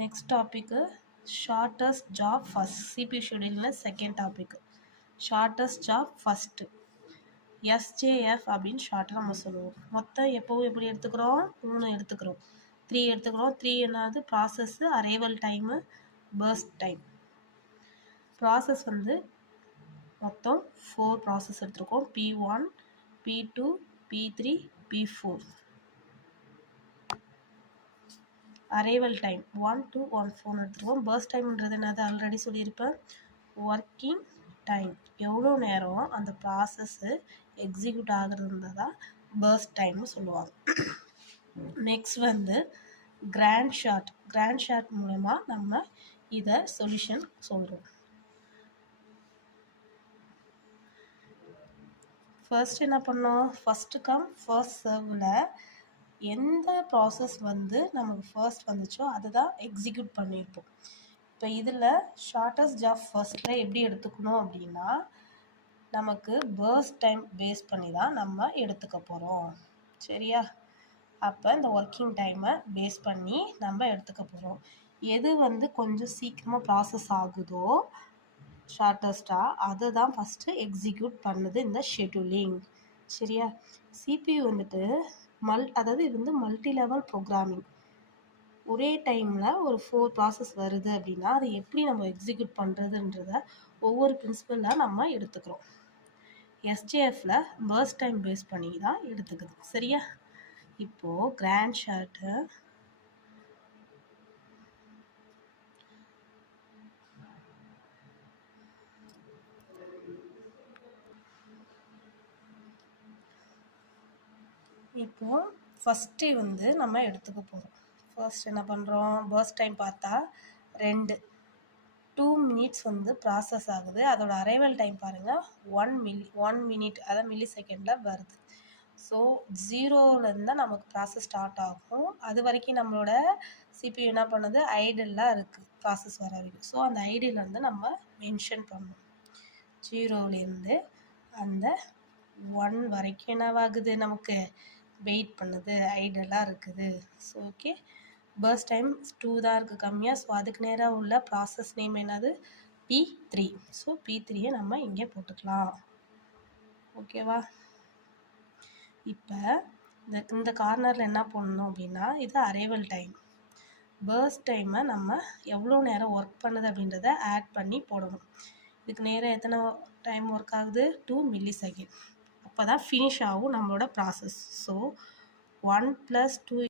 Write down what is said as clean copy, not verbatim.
Next topic, shortest job first. CPU scheduling second topic. Shortest job first. SJF அப்படின்னு ஷார்ட்டாக நம்ம சொல்லுவோம். மொத்தம் எப்போவும் எப்படி எடுத்துக்கிறோம்? 3 எடுத்துக்கிறோம். 3 எடுத்துக்கிறோம். 3 என்னது? Process, arrival time, first time. Process வந்து மொத்தம் 4 ப்ராசஸ் எடுத்துருக்கோம். P1, P2, P3, P4. Arrival time 1 to 1 எடுத்துருவோம். பர்ஸ்ட் டைம்ன்றது என்னது? ஆல்ரெடி சொல்லியிருப்பேன். ஒர்க்கிங் டைம், எவ்வளோ நேரம் அந்த ப்ராசஸ்ஸு எக்ஸிக்யூட் ஆகுறது தான் பர்ஸ்ட் டைம்னு சொல்லுவாங்க. நெக்ஸ்ட் வந்து கிராண்ட் ஷார்ட் மூலமா நம்ம இதை சொல்யூஷன் சொல்கிறோம். ஃபர்ஸ்ட் என்ன பண்ணோம்? ஃபர்ஸ்ட் கம் ஃபர்ஸ்ட் சர்வில் எந்த ப்ராசஸ் வந்து நமக்கு ஃபர்ஸ்ட் வந்துச்சோ அதை தான் எக்ஸிக்யூட் பண்ணியிருப்போம். இப்போ இதில் ஷார்ட்டஸ்ட் ஜாப் ஃபர்ஸ்ட்டில் எப்படி எடுத்துக்கணும் அப்படின்னா, நமக்கு பர்ஸ்ட் டைம் பேஸ் பண்ணி தான் நம்ம எடுத்துக்க போகிறோம். சரியா? அப்போ இந்த ஒர்க்கிங் டைமை பேஸ் பண்ணி நம்ம எடுத்துக்க போகிறோம். எது வந்து கொஞ்சம் சீக்கிரமாக ப்ராசஸ் ஆகுதோ ஷார்ட்டஸ்ட்டாக அதை தான் ஃபஸ்ட்டு எக்ஸிக்யூட் பண்ணுது இந்த ஷெட்யூலிங். சரியா? சிபியு வந்துட்டு அதாவது இது வந்து மல்டி லெவல் ப்ரோக்ராமிங். ஒரே டைமில் ஒரு 4 ப்ராசஸ் வருது அப்படின்னா அதை எப்படி நம்ம எக்ஸிக்யூட் பண்ணுறதுன்றத ஒவ்வொரு பிரின்சிபலாக நம்ம எடுத்துக்கிறோம். எஸ்ஜேஎஃப்ல பர்ஸ்ட் டைம் பேஸ் பண்ணி தான் எடுத்துக்குது. சரியா? இப்போது கிராண்ட் ஷார்ட்டு இப்போது ஃபஸ்ட்டு வந்து நம்ம எடுத்துக்க போகிறோம். ஃபர்ஸ்ட் என்ன பண்ணுறோம்? பர்ஸ்ட் டைம் பார்த்தா 2 மினிட்ஸ் வந்து ப்ராசஸ் ஆகுது. அதோட அரைவல் டைம் பாருங்கள் 1 மினிட், அதாவது மில்லி செகண்டில் வருது. ஸோ 0லேருந்து தான் நமக்கு ப்ராசஸ் ஸ்டார்ட் ஆகும். அது வரைக்கும் நம்மளோட சிபியு என்ன பண்ணுது? ஐடியலாக இருக்குது ப்ராசஸ் வர வரைக்கும். ஸோ அந்த ஐடியில் வந்து நம்ம மென்ஷன் பண்ணணும். 0லேருந்து அந்த 1 வரைக்கும் என்னவாகுது? நமக்கு வெயிட் பண்ணுது, ஐடியலாக இருக்குது. ஸோ ஓகே, பர்ஸ்ட் டைம் 2 தான் இருக்குது கம்மியாக. ஸோ அதுக்கு நேராக உள்ள ப்ராசஸ் நேம் என்னது? P3. ஸோ P3யை நம்ம இங்கே போட்டுக்கலாம். ஓகேவா? இப்போ இந்த கார்னரில் என்ன பண்ணணும் அப்படின்னா, இது அரைவல் டைம். பர்ஸ்ட் டைமை நம்ம எவ்வளோ நேரம் ஒர்க் பண்ணுது அப்படின்றத ஆட் பண்ணி போடணும். இதுக்கு நேரம் எத்தனை டைம் ஒர்க் ஆகுது? 2 மில்லி செகண்ட். அப்போ தான் ஃபினிஷ் ஆகும் நம்மளோட ப்ராசஸ். ஸோ 1 + 2